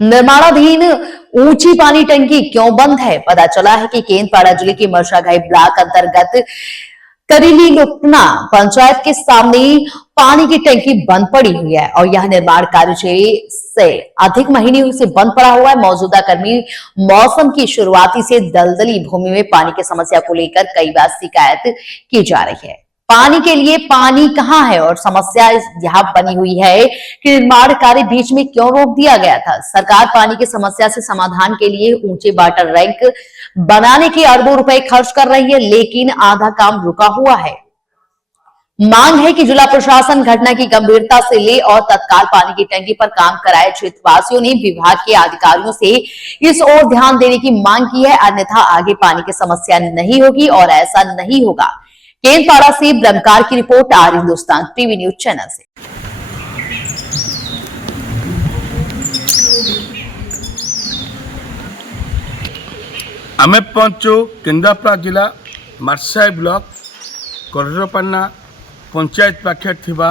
निर्माणाधीन ऊंची पानी टंकी क्यों बंद है? पता चला है कि केंद्रपाड़ा जिले के मर्शाघाई ब्लॉक अंतर्गत करीली लुकना पंचायत के सामने पानी की टंकी बंद पड़ी हुई है और यह निर्माण कार्य से अधिक महीने से बंद पड़ा हुआ है। मौजूदा गर्मी मौसम की शुरुआती से दलदली भूमि में पानी की समस्या को लेकर कई बार शिकायत की जा रही है। पानी के लिए पानी कहां है और समस्या यहां बनी हुई है कि निर्माण कार्य बीच में क्यों रोक दिया गया था। सरकार पानी की समस्या से समाधान के लिए ऊंचे वाटर रैंक बनाने के अरबों रुपए खर्च कर रही है, लेकिन आधा काम रुका हुआ है। मांग है कि जिला प्रशासन घटना की गंभीरता से ले और तत्काल पानी की टंकी पर काम कराए। क्षेत्रवासियों ने विभाग के अधिकारियों से इस ओर ध्यान देने की मांग की है, अन्यथा आगे पानी की समस्या नहीं होगी और ऐसा नहीं होगा। केंद्रपाड़ा से ब्रह्मकार की रिपोर्ट, आर हिंदुस्तान टीवी न्यूज चैनल से। आमे पहुंचु केन्द्रापड़ा जिला मर्साई ब्लॉक करजपाना पंचायत पाखे थिबा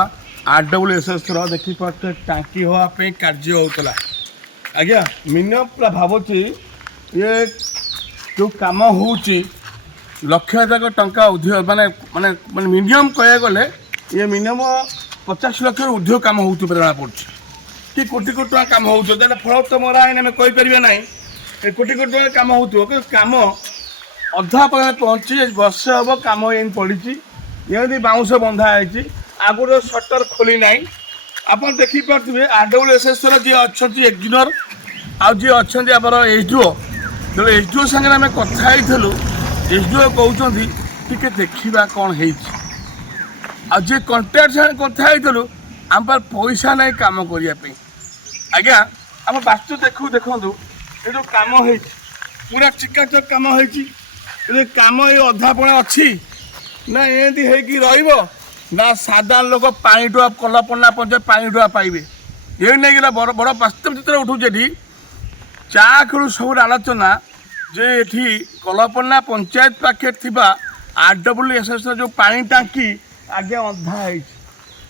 RWSS देखी पारे टांकी होगापी कार्य होता। आज्ञा मिनिमम पूरा भावुची ये जो कम हो लक्ष तक टंका उद्योग माने माने माने मिनिमम कह गले ये मिनिमम 50 लाख उद्योग कम हो जना पड़े कि कोटी कोटी टाँग कम हो फल तो मरा है आम कहीपर ना कोटी कोटी टाँग कम हो कम अधा पर पहुँची वर्ष हम कम ये पड़ी ये बाउंश बंधा है आगुर सटर खोली ना आप देखिपे RWSS जी अच्छा एक्जिनर आजी अच्छा एसडीओ जो एसडीओ सागर आम कथा एसडीओ कहते टे देखा कौन है जे कंट्राक्ट साथ कथा आम पर पैसा ना कम करने आज्ञा आम बास्तु देखु ये जो कम है पूरा चिकाचक कम है कम ये अधापणा अच्छी ना एमती हो ना साधारण लोक पानी टुआ कलपना पंचायत पानी टुआ पाइबे ये नहीं बड़ बड़ बास्तव चित्र उठुचे चाखू सब आलोचना जे ये कलपना पंचायत पाखे थिबा RWSS जो पानी टांकी आगे अधा है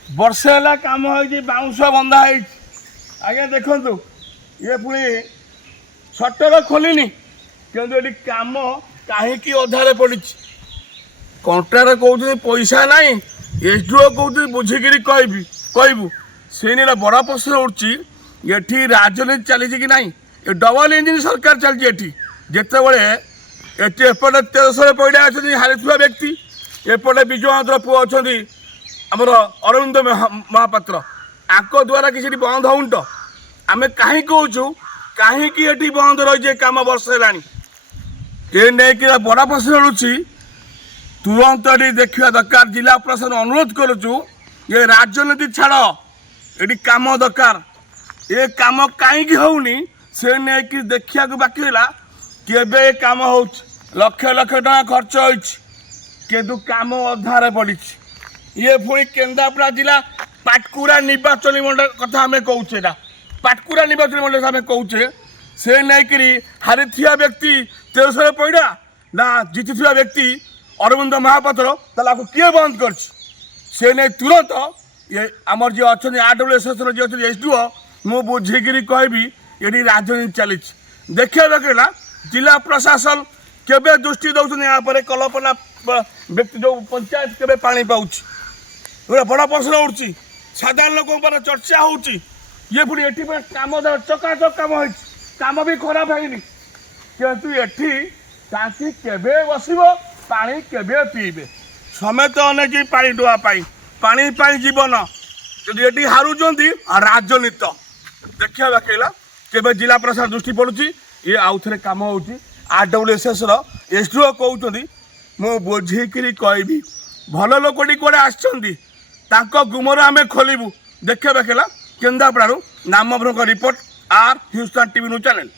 वर्षे है कम हो बाउंश बंधा है आज्ञा देखु ये पुणी सटर खोलनी किंतु ये कम कहीं अधारे पड़ी कंट्राक्टर कहते पैसा ना एसडीओ कहते बुझिकी कहबू से नहीं बड़ प्रश्न उठी ये राजनीति चली कि नहीं ये डबल इंजिन सरकार चलती जिते बड़े एपटे 1300 पैसा अच्छे हारी व्यक्ति एपटे विजय महांतर पुआ अच्छा आमर अरविंद महापात्र आक द्वारा किसी बंद होउन तो आम कहीं कहूँ कहीं बंद रही कम वर्ष है ये नहीं बड़ प्रश्न उठी तुरंत देखा दरकार जिला प्रशासन अनुरोध करुचु ये राजनीति छाड़ ये कम दरकार ये कम कहीं होनी से नहीं देखा बाकी है के कम हो लक्ष लक्ष टका खर्च हो कम अधारे पड़ी ये पुणी केन्द्रापड़ा जिला पाटकुरा निर्वाचन मंडल कथा आम कौचे पाटकुरा निर्वाचन मंडल आम कौचे से नहीं हारी व्यक्ति 1300 पैसा ना जीति व्यक्ति अरविंद महापात्र ताला किए बंद कर से नहीं तुरंत ये आमर जी अच्छा RWSS जी अच्छे एसडीओ मु बुझिकी कहबी ये राजनीति चली देखा देखा जिला प्रशासन केबे दृष्टि दौरान यहाँ पर कल्पना व्यक्ति जो पंचायत केबे पानी पाँच बड़ा प्रश्न उठी साधारण लोक चर्चा हो पुणी ये कम चकाचक कम भी खराब है किंतु ये टाँकी केबे बसब पानी केबे पीबे समय तो अनेक पानी डुआ पानी जीवन जदि ये हारुंट राजनीति देखा बाकला केबे जिला प्रशासन दृष्टि पड़ुची ये आउ थे कम हो RWSS एसडीओ कहते मु बुझिकी कहबी भल लोकटी कौड़े आसक गुमर आम खोलू देखा बाकला केन्द्रापड़ा नाम रिपोर्ट आर हिंदुस्तान टीवी न्यूज चैनल।